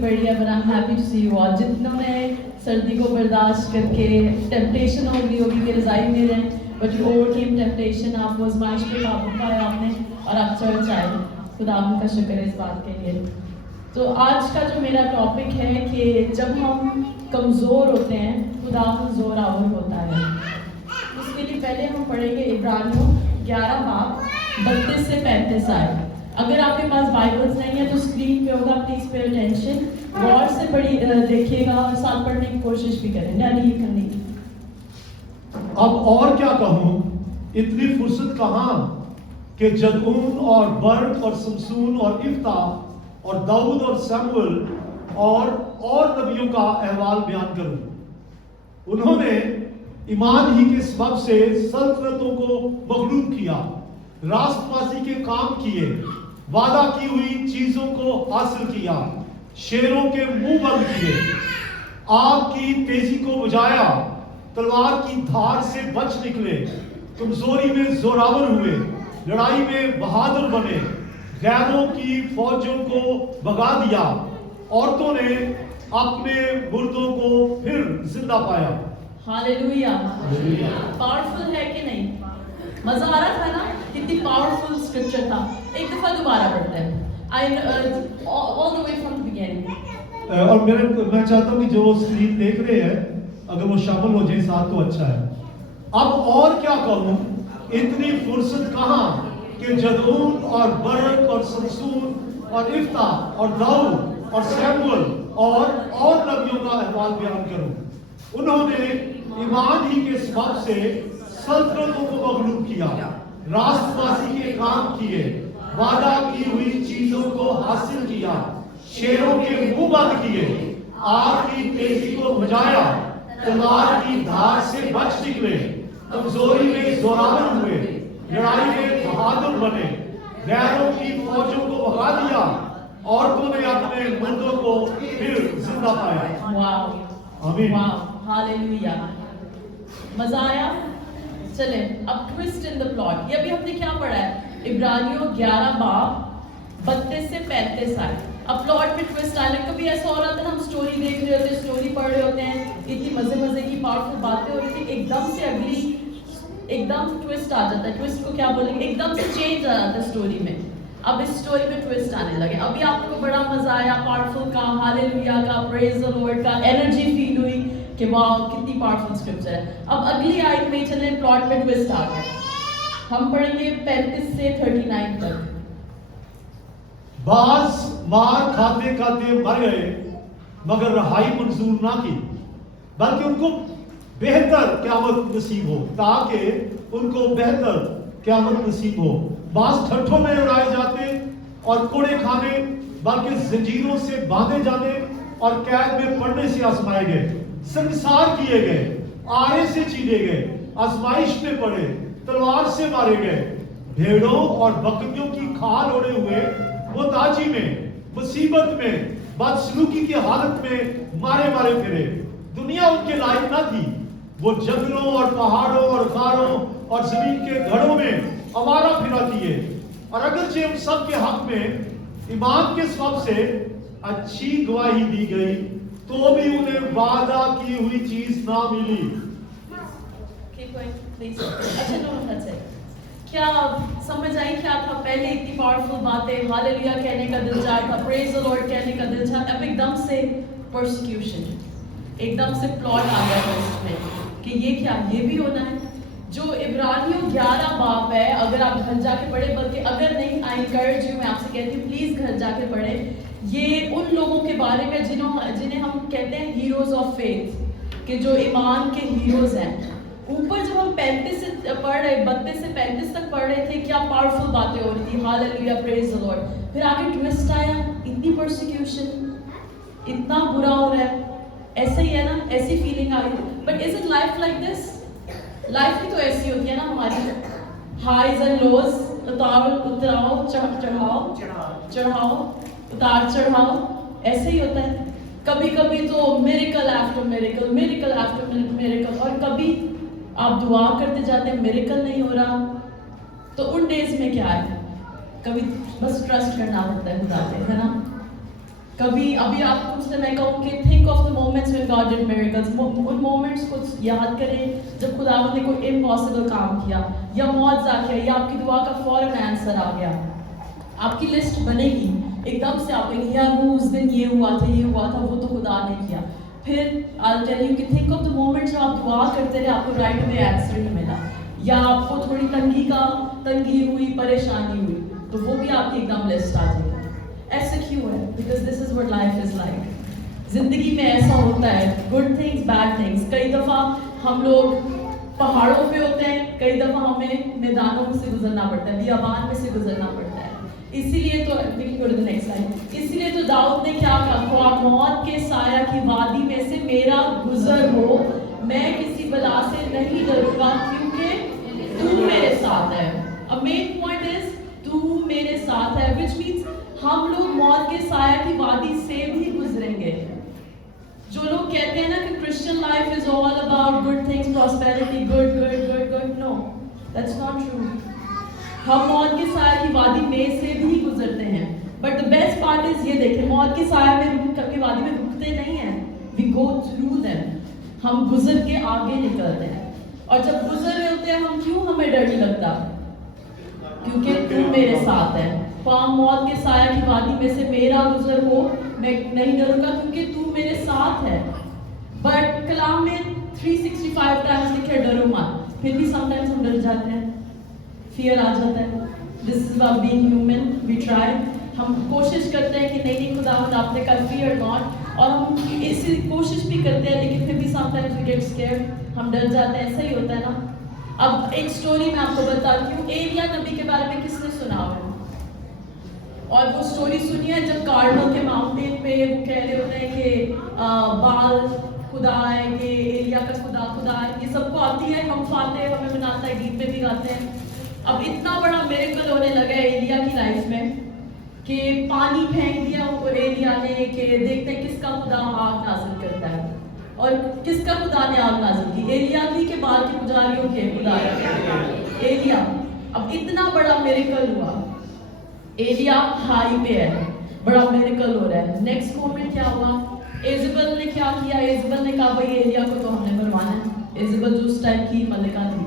بڑی ہے, but I'm happy to see you all. جتنوں نے سردی کو برداشت کر کے ٹیمپٹیشن ہوگی کہ رضائی میں رہیں, but you overcame temptation, آپ کو آزمائش پہ قابو پایا آپ نے اور آپ چرچ آئے. خدا آپ کا شکر ہے اس بات کے لیے. تو آج کا جو میرا ٹاپک ہے کہ جب ہم کمزور ہوتے ہیں خدا ہم زور آور ہوتا ہے. اس کے لیے پہلے ہم پڑھیں گے عبرانیوں 11 باب 32 سے 35 آئے. اگر آپ کے پاس بائبلز نہیں ہے تو اسکرین پہ ہوگا, پلیز پے اٹینشن, غور سے پڑھی دیکھیے گا اور ساتھ پڑھنے کی کوشش بھی کریں. ڈیڈی یہ کرنی. اب اور کیا کہوں, اتنی فرصت کہاں کہ جدعون اور برق اور سمسون اور افتح اور داؤد اور سموئیل اور نبیوں کا احوال بیان کروں. انہوں نے ایمان ہی کے سبب سے سلطنتوں کو مغلوب کیا, راست بازی کے کام کیے, وعدہ کی ہوئی چیزوں کو حاصل کیا, شیروں کے منہ بند کیے, آگ کی تیزی کو بجھایا, تلوار کی دھار سے بچ نکلے, کمزوری میں زوراور ہوئے, لڑائی میں بہادر بنے, غیروں کی فوجوں کو بھگا دیا, عورتوں نے اپنے مردوں کو پھر زندہ پایا. ہاللیلویا. پاورفل ہے کہ نہیں؟ مزہ آ رہا تھا نا, کتنی پاورفل اسکرپچر تھا. ایک دفعہ دوبارہ پڑھتے ہیں all the way from the beginning. اور میں چاہتا ہوں کہ جو اسکرین دیکھ رہے ہیں اگر وہ شامل ہو جائیں ساتھ تو اچھا ہے. اب اور کیا کہوں, اتنی فرصت کہاں کہ جدعون اور برق اور سمسون اور افتح اور داؤد اور سیموئیل اور نبیوں کا احوال بیان کروں. انہوں نے ایمان ہی کے سبب سے سلطنتوں کو مغلوب کیا, راست بازی کے کام کیے, وعدہ کی ہوئی چیزوں کو حاصل کیا, شیروں کے منہ بند کیے, آگ کی تیزی کو بجھایا, تلوار کی دھار سے بچ نکلے, کمزوری میں زوراور ہوئے, لڑائی میں بہادر بنے, غیروں کی فوجوں کو بھگا دیا, عورتوں نے اپنے مردوں کو پھر زندہ پایا. واو, آمین. ہاللیلویا. مزہ آیا؟ چلیں اب ٹویسٹ ان دا پلاٹ. یہ ابھی ہم نے کیا پڑھا ہے؟ عبرانیوں 11 باب 32 سے 35 آئے. اب پلاٹ میں ٹویسٹ آنے. کبھی ایسا ہو رہا تھا نا, ہم سٹوری دیکھ رہے ہوتے ہیں, سٹوری پڑھ رہے ہوتے ہیں, اتنی مزے کی پاورفل باتیں ہو رہی تھی, ایک دم سے اگلی ایک دم ٹویسٹ آ جاتا ہے. ٹویسٹ کو کیا بولیں گے, ایک دم سے چینج آ جاتا ہے سٹوری میں. اب اس سٹوری میں ٹویسٹ آنے لگے. ابھی آپ کو بڑا مزہ آیا پاورفل کا, ہاللیلویا کا, پریز دی لارڈ کا, انرجی فیل ہوئی کہ واو کتنی پاورفل اسکرپچر ہے. اب اگلی آیت میں چلیں, پلاٹ میں ٹویسٹ آ گیا. ہم پڑھیں گے 35 سے 39 تک. بعض مار کھاتے کھاتے مر گئے مگر رہائی منظور نہ کی, بلکہ ان کو بہتر قیامت نصیب ہو, تاکہ ان کو بہتر قیامت نصیب ہو. بعض ٹھٹھوں میں اڑائے جاتے اور کوڑے کھانے, بلکہ زنجیروں سے باندھے جانے اور قید میں پڑنے سے آزمائے گئے, سنسار کیے گئے, آڑے سے چیرے گئے, آزمائش میں پڑے, تلوار سے مارے گئے, بھیڑوں اور بکریوں کی کھال اوڑے ہوئے, محتاجی میں, مصیبت میں, بدسلوکی کی حالت میں مارے پھرے. دنیا ان کے لائق نہ تھی. وہ جنگلوں اور پہاڑوں اور غاروں اور زمین کے گھڑوں میں آوارہ پھرا کیے, اور اگرچہ ان سب کے حق میں ایمان کے سبب سے اچھی گواہی دی گئی تو بھی انہیں وعدہ کی ہوئی چیز نہ ملی. اچھا نو, کیا سمجھ آئی کیا تھا؟ پہلے اتنی پاورفل باتیں, ہاللیلویا کہنے کا دل چاہتا تھا, پریز دی لارڈ کہنے کا دل چاہتا. اب ایک دم سے پرسیکیوشن, ایک دم سے پلاٹ آ گیا تھا اس میں کہ یہ کیا, یہ بھی ہونا ہے. جو عبرانیوں 11 باب ہے, اگر آپ گھر جا کے پڑھیں, بلکہ اگر نہیں, آئی انکریج یو, میں آپ سے کہتی ہوں پلیز گھر جا کے پڑھیں. یہ ان لوگوں کے بارے میں جنہیں ہم کہتے ہیں ہیروز آف فیتھ, کہ جو ایمان کے ہیروز ہیں. اوپر جب ہم 35 سے پڑھ رہے, 32 سے 35 تک پڑھ رہے تھے, کیا پاورفل باتیں ہو رہی تھی, ہاللیلویا, پریز دی لارڈ. پھر آگے ٹویسٹ آیا, اتنی پرسیکیوشن, اتنا برا ہو رہا ہے. ایسا ہی ہے نا, ایسی فیلنگ آ رہی. But is it life like this? Life بھی تو ایسی ہوتی ہے نا ہماری, ہائیز اینڈ لوز, اتراؤ چڑھاؤ, اتار چڑھاؤ, ایسے ہی ہوتا ہے. کبھی کبھی تو میریکل آفٹر میریکل, اور کبھی آپ دعا کرتے جاتے ہیں, میریکل نہیں ہو رہا. تو ان ڈیز میں کیا ہے, کبھی بس ٹرسٹ کرنا ہوتا ہے خدا پہ, ہے نا. کبھی ابھی آپ کو سے میں کہوں کہ think of the moments when God did miracles, ان مومنٹس کو یاد کریں جب خداوند نے کوئی امپاسبل کام کیا، یا معجزہ کیا، یا آپ کی دعا کا فوراً آنسر آ گیا. آپ کی لسٹ بنے گی ایک دم سے، آپ کہیں یار وہ اس دن یہ ہوا تھا یہ ہوا تھا، وہ تو خدا نے کیا. پھر I'll tell you کہ تھنک آف دا مومنٹس جب آپ دعا کرتے رہے، آپ کو رائٹ میں آنسر نہیں ملا، یا آپ کو تھوڑی تنگی ہوئی، پریشانی ہوئی، تو وہ بھی آپ کی ایک دم لسٹ آ جائے گی. ایسا کیوں ہے؟ Because this is what life is like. زندگی میں ایسا ہوتا ہے، گڈ تھنگس بیڈ تھنگس. کئی دفعہ ہم لوگ پہاڑوں پہ ہوتے ہیں، کئی دفعہ ہمیں میدانوں سے گزرنا پڑتا ہے، بیابان میں سے گزرنا پڑتا ہے. اسی لیے تو نیکسٹ لائن، اسی لیے تو داؤد نے کیا کہا، خواہ موت کے سایہ کی وادی میں سے میرا گزر ہو، میں کسی بلا سے نہیں ڈروں گا کیونکہ تو میرے ساتھ ہے. اب مین پوائنٹ از تو میرے ساتھ ہے، which means ہم لوگ موت کے سایہ کی وادی سے بھی گزریں گے. جو لوگ کہتے ہیں نا کہ Christian life is all about good things, prosperity, good, no that's not true. ہم موت کے سایہ کی وادی میں سے بھی گزرتے ہیں، but the best part is یہ دیکھیں، موت کے سایہ میں کبھی وادی میں رکتے نہیں ہیں، وی گو تھرو دیم. ہم گزر کے آگے نکلتے ہیں، اور جب گزر رہے ہوتے ہیں ہمیں ڈر نہیں لگتا کیونکہ تم میرے ساتھ ہے. خواہ موت کے سایہ کی وادی میں سے میرا گزر ہو، میں نہیں ڈروں گا کیونکہ تو میرے ساتھ ہے. بٹ کلام میں 365 ٹائمز لکھے ڈرو مت، پھر بھی سم ٹائمز ہم ڈر جاتے ہیں، فیئر آ جاتا ہے. This is about being human. We try, ہم کوشش کرتے ہیں کہ نہیں خداوند آپ نے کہا فیئر ناٹ، اور ہم ایسی کوشش بھی کرتے ہیں لیکن پھر بھی sometimes we get scared, ہم ڈر جاتے ہیں. ایسا ہی ہوتا ہے نا. اب ایک سٹوری میں آپ کو بتاتی ہوں. ایلیا نبی کے بارے میں کس نے سنا ہو؟ اور وہ سٹوری سنی ہے جب کارمل کے ماؤنٹین پہ وہ کہہ رہے ہوتے ہیں کہ بال خدا ہے، کہ ایلیا کا خدا ہے. یہ سب کو آتی ہے، ہم فاتح ہمیں مناتا ہے، گیت میں بھی گاتے ہیں. اب اتنا بڑا میریکل ہونے لگا ہے ایلیا کی لائف میں کہ پانی پھینک دیا ایلیا نے کہ دیکھتے ہیں کس کا خدا آگ نازل کرتا ہے. اور کس کا خدا نے آگ نازل کی؟ ایلیا کی کہ بال کے پجاریوں کے خدا ہے؟ ایلیا. اب اتنا بڑا میریکل ہوا، ایلیا ہائی پہ ہے، بڑا میریکل ہو رہا ہے. نیکسٹ مومنٹ کیا ہوا؟ ایزبل نے کیا کیا؟ ایزبل نے کہا بھائی ایلیا کو تو ہم نے مروانا ہے. ایزبل جو اس ٹائم کی ملکہ تھی.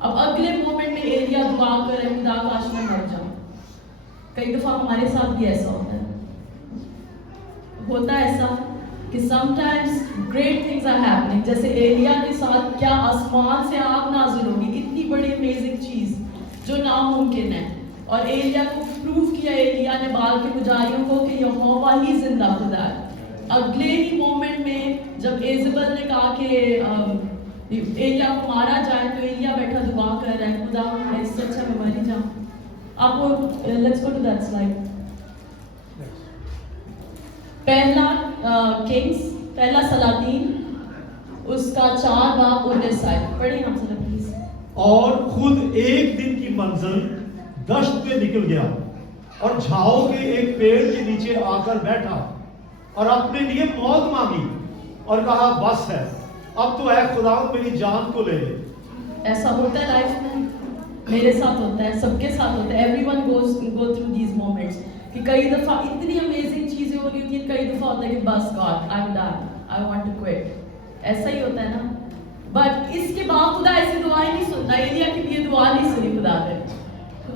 اب اگلے مومنٹ میں ایلیا دعا کر رہے خدا کاش میں مر جاؤں. کئی دفعہ ہمارے ساتھ بھی ایسا ہوتا ہے ایسا کہ sometimes great things are happening. جیسے ایلیا کے ساتھ کیا آسمان سے آگ نازل ہوگی، اتنی بڑی امیزنگ چیز جو ناممکن ہے. اور ایلیا کو پروف کیا ایلیا نے بال کے پجاریوں کو کہ یہوہ ہی زندہ خدا ہے. اگلے ہی مومنٹ میں جب ایزبل نے کہا کہ ایلیا کو مارا جائے تو ایلیا بیٹھا دعا کر رہا ہے خدا اس سے اچھا میں مر ہی جاؤں. آپ کو let's go to that slide. پہلا کنگز، پہلا سلاطین، اس کا 4 باب 19 آیت پڑھیں ہم سب پلیز. اور خود ایک دن کی منزل دشت پہ نکل گیا اور جھاؤ کے ایک پیڑ کے نیچے آ کر بیٹھا اور اپنے لیے موت مانگی اور کہا بس ہے، اب تو اے خداوند میری جان کو لے لے. ایسا ہوتا ہے لائف میں، میرے ساتھ ہوتا ہے، سب کے ساتھ ہوتا ہے. Every one go through these moments کہ کئی دفعہ اتنی امیزنگ چیزیں ہو رہی ہوتی ہیں، کئی دفعہ ہوتا ہے کہ بس God I am done, I want to quit. ایسا ہی ہوتا ہے نا. بٹ اس کے بعد خدا ایسی دعائیں نہیں سنتا. ایلیا کی بھی یہ دعا نہیں سنی خدا نے.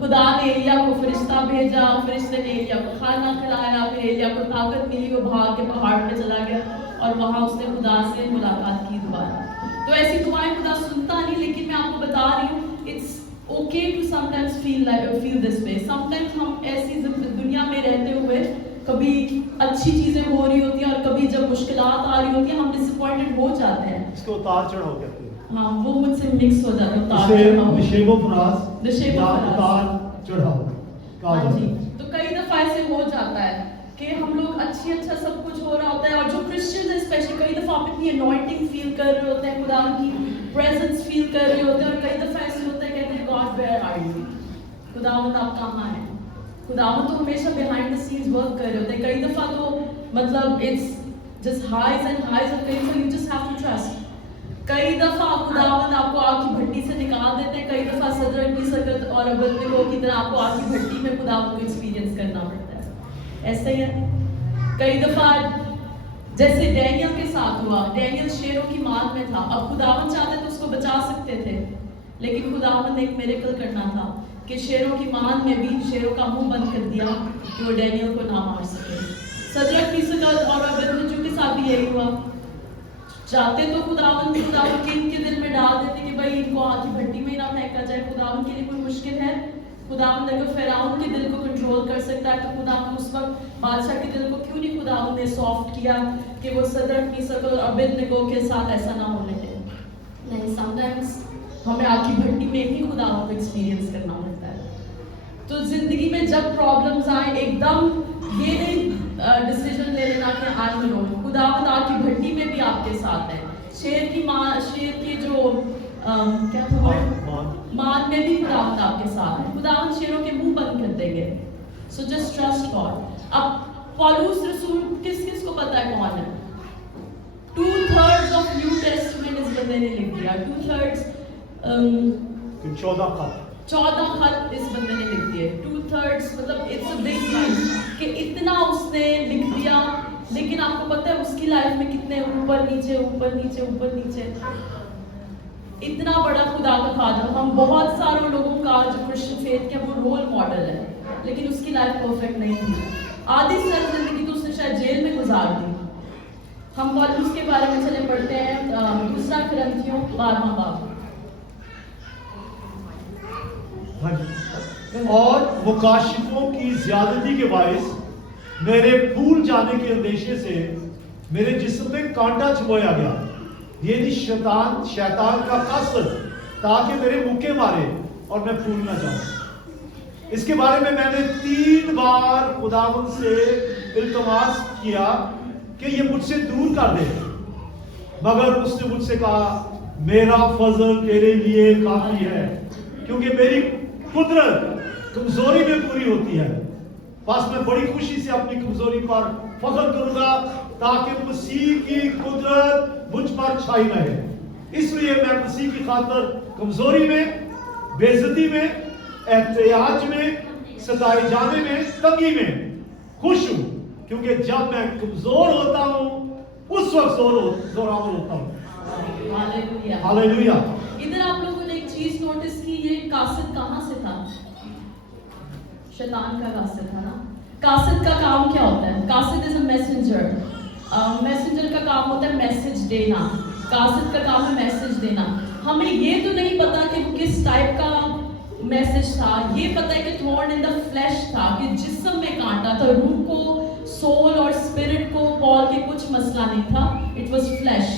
خدا نے ایلیا کو فرشتہ بھیجا، فرشتے نے ایلیا کو کھانا کھلایا، پھر ایلیا کو طاقت ملی، وہ بھاگ کے پہاڑ پہ چلا گیا اور وہاں اس نے خدا سے ملاقات کی دوبارہ. تو ایسی دعائیں خدا سنتا نہیں، لیکن میں آپ کو بتا رہی ہوں it's okay to sometimes feel this way. Sometimes ہم ایسی دنیا میں رہتے ہوئے کبھی اچھی چیزیں ہو رہی ہوتی ہیں اور کبھی جب مشکلات آ رہی ہوتی ہیں ہم ڈس اپوائنٹڈ ہو جاتے ہیں. اس کو اتار چڑھاؤ کہتے ہیں. ہاں وہ مجھ سے مکس ہو جاتا ہے. نشیب و فراز، اتار چڑھاؤ. ہاں جی. تو کئی دفعہ ایسے ہو جاتا ہے کہ ہم لوگ اچھا سب کچھ ہو رہا ہوتا ہے، اور جو کرسچنز ہیں اسپیشلی کئی دفعہ آپ اتنی انوائنٹنگ فیل کر رہے ہوتے ہیں، خدا کی پریزنس فیل کر رہے ہوتے ہیں، اور کئی دفعہ ایسے ہوتا ہے کہتے ہیں گاڈ ویئر آر یو، خداوند آپ کہاں ہیں. خداوند تو ہمیشہ بیہائنڈ دا سینز ورک کر رہے ہوتے ہیں. کئی دفعہ تو مطلب it's just highs and highs, اور کئی دفعہ you just have to trust. کئی دفعہ خداوند آپ کو آگ کی بھٹی سے نکال دیتے ہیں، کئی دفعہ صدر کی سکت اور ابدنگو کی طرح آپ کو آگ کی بھٹی میں خداوند کو ایکسپیرینس کرنا پڑتا ہے. ایسا ہی ہے. کئی دفعہ جیسے ڈینیل کے ساتھ ہوا، ڈینیل شیروں کی مان میں تھا، اب خداوند چاہتے تو اس کو بچا سکتے تھے، لیکن خداوند نے ایک میریکل کرنا تھا کہ شیروں کی مان میں بھی شیروں کا منہ بند کر دیا کہ وہ ڈینیل کو نہ مار سکے۔ صدرک میثاق اور ابدنجو کے ساتھ بھی یہی ہوا، چاہتے تو خداوند کے ان کے دل میں ڈال دیتے کہ بھائی ان کو آگ کی بھٹی میں ہی نہ پھینکا جائے، خداوند کے لیے کوئی مشکل ہے؟ خداوند اگر فرعون کے دل کو کنٹرول کر سکتا ہے تو خداوند اس وقت بادشاہ کے دل کو کیوں نہیں خداوند نے سافٹ کیا کہ وہ صدرک میثاق اور ابدنجو کے ساتھ ایسا نہ ہونے دے؟ نہیں، سم ٹائمز ہمیں آگ کی بھٹی میں ہی خداوند کو ایکسپیرینس کرنا ہوتا ہے۔ تو زندگی میں جب پرابلمز آئیں ایک دم یہ نہیں ڈیسیژن لے لینا کہ آج میں رو، خداوند آگ کی بھٹی میں بھی آپ کے ساتھ ہے، شیر کی جو کیا تھا مان میں بھی خداوند آپ کے ساتھ ہے، خداوند شیروں کے منہ بند کر دیں گے۔ So just trust God. اب پالوس رسول کس کس کو پتا ہے کون ہے؟ 2/3 آف نیو ٹیسٹمنٹ اس بندے نے لکھ دیا، 2/3 14 خط اس بندے نے لکھ دیے، 2/3 مطلب اٹس اے بگ ڈیل کہ اتنا اس نے لکھ دیا، لیکن آپ کو پتہ ہے اس کی لائف میں کتنے اوپر نیچے اوپر نیچے اوپر نیچے، اتنا بڑا خدا کا خادم، ہم بہت سارے لوگوں کا جو کرسچن فیتھ کے وہ رول ماڈل ہے، لیکن اس کی لائف پرفیکٹ نہیں تھی، آدھی سر زندگی تو اس نے شاید جیل میں گزار دی۔ ہم پالوس کے بارے میں چلے پڑھتے ہیں 2 کرنتھیوں 12واں باب۔ اور مکاشفوں کی زیادتی کے باعث میرے پھول جانے کے اندیشے سے میرے جسم میں کانٹا چھپویا گیا، یہ شیطان کا قصد تاکہ میرے مکے مارے اور میں پھول نہ جاؤں۔ اس کے بارے میں نے 3 بار خداوند سے التماس کیا کہ یہ مجھ سے دور کر دے، مگر اس نے مجھ سے کہا میرا فضل تیرے لیے کافی ہے، کیونکہ میری قدرت کمزوری میں پوری ہوتی ہے، بس میں بڑی خوشی سے اپنی کمزوری پر فخر کروں گا تاکہ مسیح کی قدرت مجھ پر چھائی رہے۔ اس لیے میں مسیح کی خاطر کمزوری میں، بے عزتی میں، احتیاج میں، ستائے جانے میں، تنگی میں خوش ہوں، کیونکہ جب میں کمزور ہوتا ہوں اس وقت زوراور ہوتا ہوں۔ ہاللیلویہ۔ ادھر آپ لوگوں نے ایک چیز نوٹس کی، یہ قاصد کہاں سے تھا؟ شیطان کا قاصد تھا نا۔ قاصد کا کام کیا ہوتا ہے؟ قاصد از اے میسنجر، میسنجر کا کام ہوتا ہے میسج دینا، قاصد کا کام ہے میسج دینا۔ ہمیں یہ تو نہیں پتا کہ وہ کس ٹائپ کا میسج تھا، یہ پتا ہے کہ تھورن ان دا فلیش تھا، کہ جسم میں کانٹا تھا، روح کو، سول اور اسپرٹ کو پال کے کچھ مسئلہ نہیں تھا، it was flesh,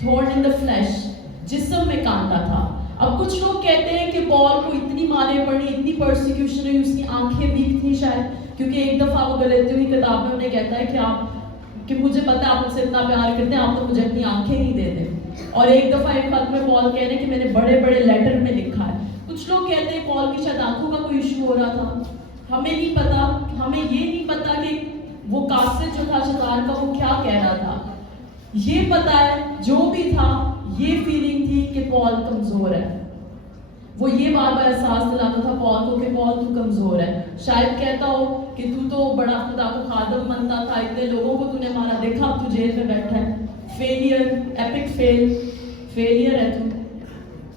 thorn in the flesh, جسم میں کانٹا تھا۔ اب کچھ لوگ کہتے ہیں کہ پال کو اتنی ماریں پڑی، اتنی پرسیکیوشن ہوئی، اس کی آنکھیں ویک تھیں شاید، کیونکہ ایک دفعہ وہ غلطیوں کی کتاب میں انہیں کہتا ہے کہ مجھے پتا ہے آپ مجھ سے اتنا پیار کرتے ہیں، آپ تو مجھے اپنی آنکھیں ہی دے دیں۔ اور ایک دفعہ ایک خط میں پال کہہ رہے ہیں کہ میں نے بڑے بڑے لیٹر میں لکھا ہے۔ کچھ لوگ کہتے ہیں پال کی شاید آنکھوں کا کوئی ایشو ہو رہا تھا، ہمیں نہیں پتا، ہمیں یہ نہیں پتا کہ وہ قاصد جو تھا شیطان کا وہ کیا کہہ رہا تھا۔ یہ پتا ہے جو بھی تھا، یہ فیلنگ تھی کہ پال کمزور ہے، وہ یہ بار بار احساس دلاتا تھا پال کو کہ پال تو کمزور ہے۔ شاید کہتا ہو کہ تو بڑا خدا کو خادم بنتا تھا، اتنے لوگوں کو تو نے مارا، دیکھا اب تو جیل میں بیٹھا ہے، فیلئر، ایپک فیلئر ہے تو۔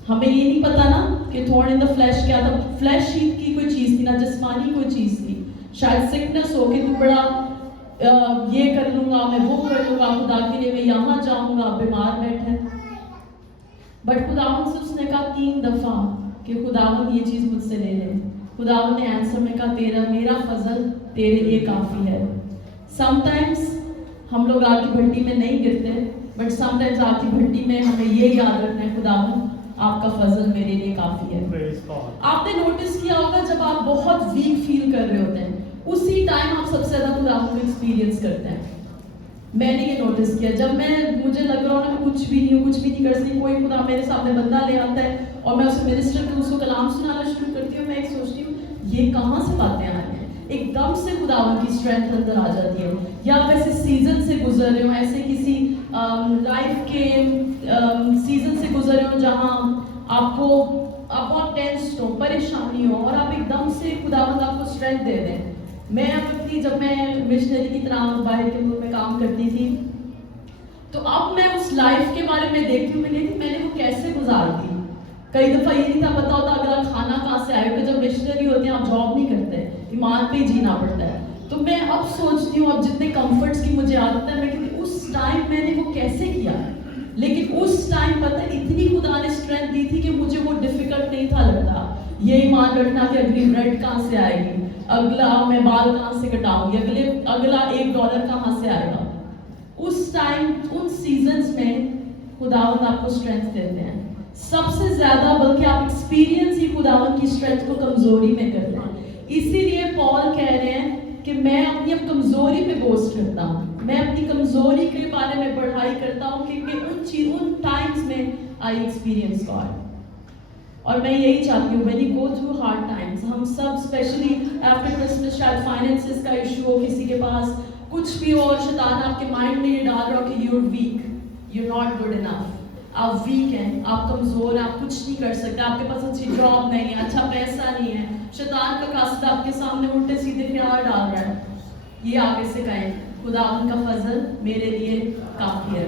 ہمیں یہ نہیں پتا نا کہ تھورن ان دا فلیش کیا تھا، فلیش ہی کی کوئی چیز تھی نا، جسمانی کوئی چیز تھی، شاید سکنس ہو کہ تو بڑا یہ کر لوں گا، میں وہ کر لوں گا، خدا کے لیے میں یہاں جاؤں گا، بیمار بیٹھے۔ بٹ خداوند سے اس نے کہا 3 دفعہ کہ خداوند یہ چیز مجھ سے لے لے۔ خداوند نے آنسر میں کہا میرا فضل تیرے لیے کافی ہے۔ سم ٹائمز ہم لوگ آگ کی بھٹی میں نہیں گرتے، بٹ سم ٹائمز آگ کی بھٹی میں ہمیں یہ یاد رکھنا ہے خداوند آپ کا فضل میرے لیے کافی ہے۔ آپ نے نوٹس کیا ہوگا جب آپ بہت ویک فیل کر رہے ہوتے ہیں اسی ٹائم آپ سب سے زیادہ خداوند کو ایکسپیرینس کرتے ہیں۔ میں نے یہ نوٹس کیا، جب مجھے لگ رہا ہوں نا میں کچھ بھی نہیں ہوں، کچھ بھی نہیں کر سکتی، کوئی خدا میرے سامنے بندہ لے آتا ہے اور میں اسے منسٹر کو اس کو کلام سنانا شروع کرتی ہوں، میں ایک سوچتی ہوں یہ کہاں سے باتیں آ رہی ہیں، ایک دم سے خداوند کی اسٹرینتھ اندر آ جاتی ہے۔ یا آپ ایسے سیزن سے گزر رہے ہوں، ایسے کسی لائف کے سیزن سے گزر رہے ہوں جہاں آپ بہت ٹینسڈ ہو، پریشانی ہو، اور آپ ایک دم سے خداوند آپ کو اسٹرینتھ دے دیں میں اپنی جب میں مشنری کی طرح باہر کے ملک میں کام کرتی تھی تو اب میں اس لائف کے بارے میں دیکھتی ہوں، میں کہتی میں نے وہ کیسے گزار دی. کئی دفعہ یہ نہیں تھا پتا ہوتا اگر آپ کھانا کہاں سے آئے، کہ جب مشنری ہوتے ہیں آپ جاب نہیں کرتے، ایمان پہ ہی جینا پڑتا ہے. تو میں اب سوچتی ہوں اب جتنے کمفرٹس کی مجھے عادت ہے، میں کہتی اس ٹائم میں نے وہ کیسے کیا. لیکن اس ٹائم پتہ اتنی خدا نے اسٹرینتھ دی تھی کہ مجھے وہ ڈیفیکلٹ نہیں تھا لگتا. یہ ایمان رکھنا کہ اگلی بریڈ کہاں سے آئے گی، اگلا میں بال کہاں سے کٹاؤں گی، اگلا $1 کہاں سے آئے گا. اس ٹائم ان سیزنز میں خداوند آپ کو اسٹرینتھ دیتے ہیں. سب سے زیادہ بلکہ آپ ایکسپیرینس ہی خداوند کی اسٹرینتھ کو کمزوری میں کرتے ہیں. اسی لیے پال کہہ رہے ہیں کہ میں اپنی اب کمزوری پہ بوسٹ کرتا ہوں، میں اپنی کمزوری کے بارے میں پڑھائی کرتا ہوں کیونکہ ان ٹائمز میں آئی ایکسپیرینس گاڈ. اور میں یہی چاہتی ہوں when you go through hard times، ہم سب اسپیشلی آفٹر کرسمس شاید فائنینسز کا ایشو ہو کسی کے پاس، کچھ بھی ہو اور شیطان آپ کے مائنڈ میں یہ ڈال رہا ہو کہ you are weak, you are not good enough, آپ ویک ہیں، آپ کمزور ہیں، آپ کچھ نہیں کر سکتے، آپ کے پاس اچھی جاب نہیں ہے، اچھا پیسہ نہیں ہے، شیطان کا قاصد آپ کے سامنے الٹے سیدھے خیال ڈال رہا ہے. یہ آگے سے کہیں خداوند کا فضل میرے لیے کافی ہے.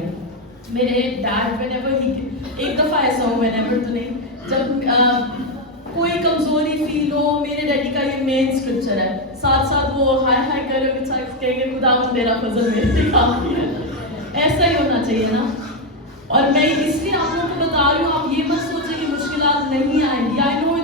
میرے ڈیڈ whenever ایک دفعہ ایسا ہو whenever تو نہیں، جب کوئی کمزوری فیل ہو، میرے ڈیڈی کا یہ مین اسکرپچر ہے، ساتھ ساتھ وہ ہائے ہائے کرے کہیں گے خداوند تیرا فضل میرے لیے کافی ہے. ایسا ہی ہونا چاہیے نا. اور میں اس لیے آپ لوگوں کو بتا رہی ہوں، آپ یہ مت سوچیں کہ مشکلات نہیں آئیں گی. آئی نو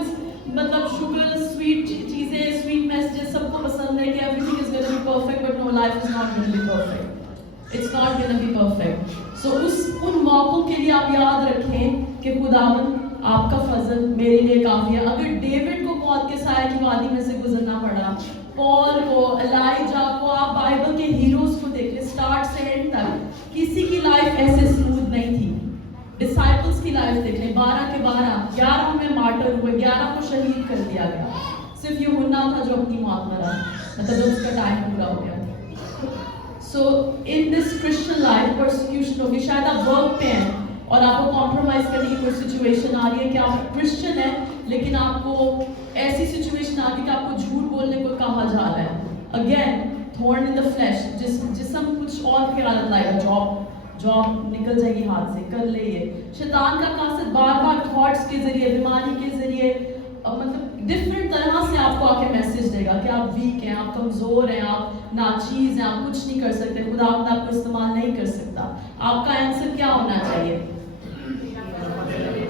مطلب شوگر سویٹ چیزیں، سویٹ میسیجز سب کو پسند ہے کہ everything is gonna be perfect, but no, life is not gonna be perfect, it's not gonna be perfect. So ان موقعوں کے لیے آپ یاد رکھیں کہ خداوند آپ کا فضل میرے لیے کافی ہے. اگر ڈیوڈ کو موت کے سائے کی وادی میں سے گزرنا پڑا، پال کو، الائجا کو، آپ بائبل کے ہیروز کو دیکھیں اسٹارٹ سے اینڈ تک، کسی کی لائف ایسے اسموتھ نہیں تھی. ڈسائپلس کی لائف دیکھیں، 12 کے 12، 11 میں مارٹر ہوئے، 11 کو شہید کر دیا گیا. صرف یوحنا تھا جو اپنی موت مرا، مطلب جب اس کا ٹائم پورا ہو گیا. سو ان دس کرسچن لائف پرسیکیوشن ہوگی، شاید آپ ورک پہ ہیں اور آپ کو کمپرومائز کرنے کی کوئی سچویشن آ رہی ہے کہ آپ کرسچن ہیں لیکن آپ کو ایسی سچویشن آ رہی ہے کہ آپ کو جھوٹ بولنے کو کہا جا رہا ہے. اگین تھورن ان دا فلیش، جسم کچھ اور خیالات لائے گا، جاب نکل جائے گی ہاتھ سے، کر لے. یہ شیطان کا قاصد بار بار تھاٹس کے ذریعے، بیماری کے ذریعے، مطلب ڈفرینٹ طرح سے آپ کو آ کے میسج دے گا کہ آپ ویک ہیں، آپ کمزور ہیں، آپ ناچیز ہیں، آپ کچھ نہیں کر سکتے، خداوند آپ کو استعمال نہیں کر سکتا. آپ کا آنسر کیا ہونا چاہیے؟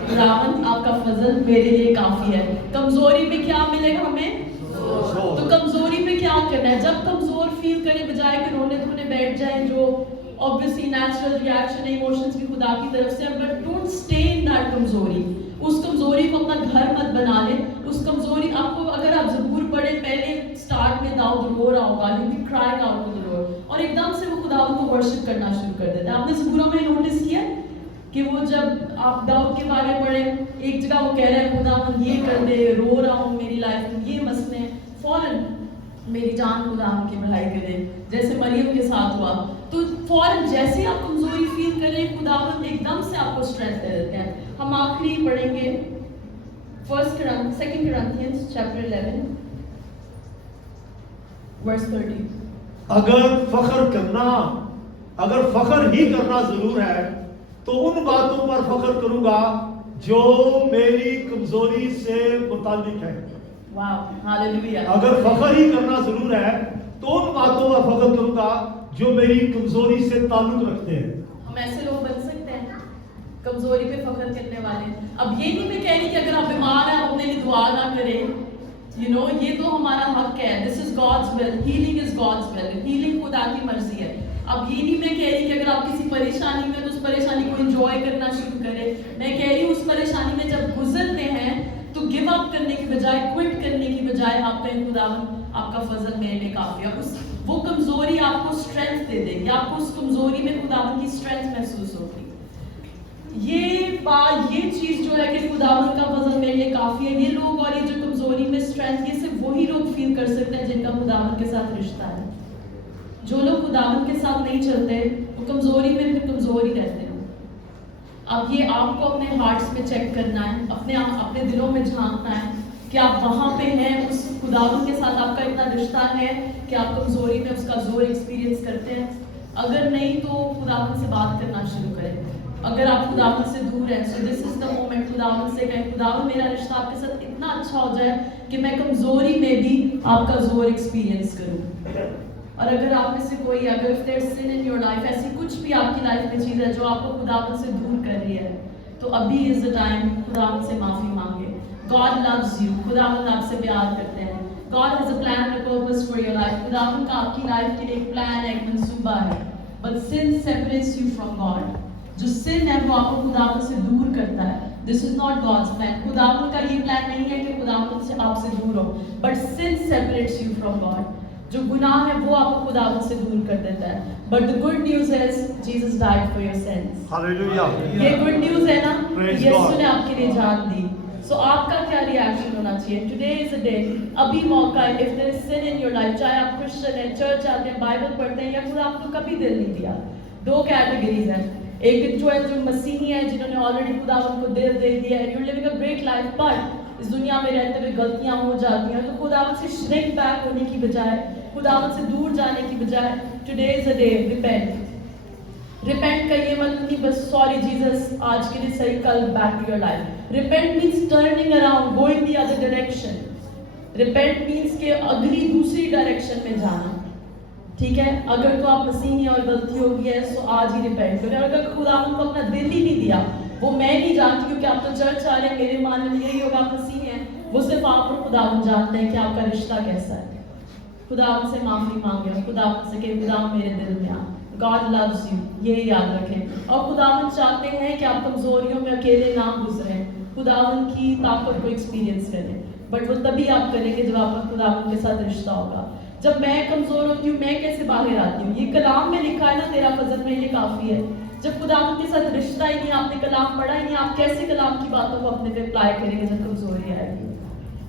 خداوند آپ کا فضل میرے لیے کافی ہے. کمزوری میں کیا ملے گا ہمیں؟ تو کمزوری میں کیا کرنا ہے؟ جب کمزور فیل کرے بجائے کہ رونے دھونے بیٹھ جائیں، جو obviously نیچرل ریئیکشن ایموشنز بھی خدا کی طرف سے، but don't stay in that کمزوری. اس کمزوری کو اپنا گھر مت بنا لیں. اس کمزوری آپ کو، اگر آپ زبور پڑھیں پہلے اسٹارٹ میں داؤد رو رہا ہوگا، you be crying out to the lord, اور ایک دم سے وہ خداوند کو ورشپ کرنا شروع کر دیتا ہے. آپ نے زبوروں میں نوٹس کیا کہ وہ جب آپ داؤد کے بارے پڑھیں، ایک جگہ وہ کہہ رہا ہے خداوند یہ کر دے، رو رہا ہوں، میری لائف میں یہ مسئلے ہیں، فوراً میری جان خداوند کی بڑھائی کرے، جیسے مریم کے ساتھ ہوا. تو فوراً جیسے آپ کمزوری فیل کریں، خداوند ایک دم سے آپ کو اسٹرینتھ دے دیتے ہیں. ہم آخری پڑھیں گے 2 Corinthians chapter 11 verse 30. اگر فخر ہی کرنا ضرور ہے تو ان باتوں پر فخر کروں گا جو میری کمزوری سے متعلق ہے. واو، ہاللویہ. اگر فخر ہی کرنا ضرور ہے تو ان باتوں پر فخر کروں گا جو میری کمزوری سے تعلق رکھتے ہیں. ہم ایسے لوگ بن سکتے ہیں کمزوری پہ فخر کرنے والے. اب یہ نہیں میں کہہ رہی کہ اگر آپ بیمار ہیں آپ اپنے لیے دعا نہ کریں، یہ تو ہمارا حق ہے. This is God's will, healing is God's will, healing خدا کی مرضی ہے. اب یہ نہیں میں کہہ رہی کہ اگر آپ کسی پریشانی میں تو اس پریشانی کو انجوائے کرنا شروع کریں. میں کہہ رہی ہوں اس پریشانی میں جب گزرتے ہیں تو گیو اپ کرنے کی بجائے، کوئٹ کرنے کی بجائے آپ کہیں خداوند آپ کا فضل میرے لیے کافی ہے. وہ کمزوری آپ کو اسٹرینتھ دے دے گی، آپ کو اس کمزوری میں خداوند کی اسٹرینتھ محسوس ہوگی. یہ چیز جو ہے کہ خداوند کا فضل میرے لیے کافی ہے، یہ لوگ اور یہ جو کمزوری میں اسٹرینتھ، یہ صرف وہی لوگ فیل کر سکتے ہیں جن کا خداوند کے ساتھ رشتہ ہے. جو لوگ خداوند کے ساتھ نہیں چلتے وہ کمزوری میں پھر کمزور ہی رہتے ہیں. اب یہ آپ کو اپنے ہارٹس میں چیک کرنا ہے، اپنے دلوں میں جھانکنا ہے کہ آپ وہاں پہ ہیں, اس خداوند کے ساتھ آپ کا اتنا رشتہ ہے کہ آپ کمزوری میں اس کا زور ایکسپیرینس کرتے ہیں؟ اگر نہیں تو خداوند سے بات کرنا شروع کریں. اگر آپ خداوند سے دور ہیں, سو دس از دا مومنٹ خداوند سے کہیں خداوند میرا رشتہ آپ کے ساتھ اتنا اچھا ہو جائے کہ میں کمزوری میں بھی آپ کا زور ایکسپیرینس کروں. اور اگر آپ میں سے کوئی, اگر if there's sin in your life, ایسی کچھ بھی آپ کی لائف میں چیز ہے جو آپ کو خداوند سے دور کر رہی ہے, تو ابھی is the time خداوند سے معافی مانگے. God loves you. خداوند آپ سے پیار کرتے ہیں. God has a plan and a purpose for your life. خداوند کا آپ کی لائف کے لیے ایک پلان ہے, ایک منصوبہ ہے. But sin separates you from God. جو sin ہے وہ آپ کو خداوند سے دور کرتا ہے. This is not God's plan. خداوند کا یہ پلان نہیں ہے کہ خداوند سے آپ سے دور ہو. But sin separates you from God. جو گناہ ہے وہ آپ کو خداوند سے دور کر دیتا ہے. But the good news is Jesus died for your sins. Hallelujah. یہ good news ہے نا, Praise یسوع God. نے آپ کے لیے جان دی. سو آپ کا کیا ریئیکشن ہونا چاہیے؟ ٹوڈے از اے ڈے, ابھی موقع ہے. If there is sin in your life, چاہے آپ کرسچن ہیں, چرچ آتے ہیں, بائبل پڑھتے ہیں, یا خدا آپ کو کبھی دل نہیں دیا. دو کیٹیگریز ہیں. ایک جو ہے جو مسیحی ہیں جنہوں نے آلریڈی خداوند کو دل دے دیا ہے, you are living a great life, but اس دنیا میں رہتے ہوئے غلطیاں ہو جاتی ہیں, تو خداوند سے شرنک بیک ہونے کی بجائے, خداوند سے دور جانے کی بجائے, today is a day, repent. Repent کا یہ مطلب نہیں بس سوری جیزس آج کے لیے صحیح, call back to your life. Repent means turning around, going the other direction. Repent means کہ اگلی دوسری ڈائریکشن میں جانا. ٹھیک ہے, اگر تو آپ مسیحی ہیں اور غلطی ہو گئی ہے تو آج ہی ریپینٹ کریں. اور اگر خداوند کو اپنا دل ہی نہیں دیا, وہ میں نہیں جانتی کیونکہ آپ تو چرچ آ رہے ہیں, میرے ماننے میں یہی ہوگا آپ مسیحی ہیں, وہ صرف آپ اور خداوند جانتے ہیں کہ آپ کا رشتہ کیسا ہے. خداوند سے معافی مانگے, خداوند سے کہ خداوند میرے دل میں آ. God loves you, یہ یاد رکھیں. اور خداوند چاہتے ہیں کہ آپ کمزوریوں میں اکیلے نہ گزریں, خداوند کی طاقت کو ایکسپیرینس کریں. بٹ وہ تبھی آپ کریں گے جب آپ کا خداوند کے ساتھ رشتہ ہوگا. جب میں کمزور ہوتی ہوں, میں کیسے باہر آتی ہوں؟ یہ کلام میں لکھا ہے نا, تیرا فضل میں یہ کافی ہے. جب خداوند کے ساتھ رشتہ ہی نہیں, آپ نے کلام پڑھا ہی نہیں, آپ کیسے کلام کی باتوں کو اپنے پہ اپلائی کریں گے؟ جب کمزوری آئے گی,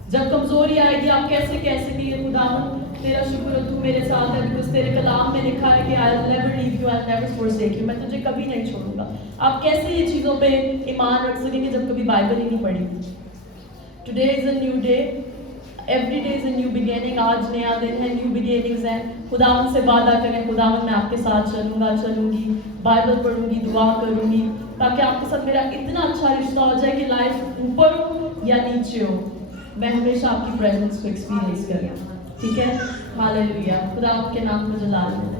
جب کمزوری آئے گی, آپ کیسے کیسے کہ خداوند تیرا شکر ہے تو میرے ساتھ ہے, بیکاز تیرے کلام میں لکھا ہے کہ I'll never leave you, I'll never forsake you, میں تجھے کبھی نہیں چھوڑوں گا. آپ کیسے یہ چیزوں پہ ایمان رکھ سکیں گے جب کبھی بائبل ہی نہیں پڑھی؟ Today is a new day, every day is a new beginning. آج نیا دن ہے, نیو بگیننگز ہیں. خداوند سے وعدہ کریں, خداوند میں آپ کے ساتھ چلوں گا, چلوں گی, بائبل پڑھوں گی, دعا کروں گی, تاکہ آپ کے ساتھ میرا اتنا اچھا رشتہ ہو جائے کہ لائف اوپر ہو یا نیچے ہو, میں ہمیشہ آپ کی پریزنس کو ایکسپیرینس کروں. ٹھیک ہے, ہاللیلویا. خدا آپ کے نام کو جلال دے.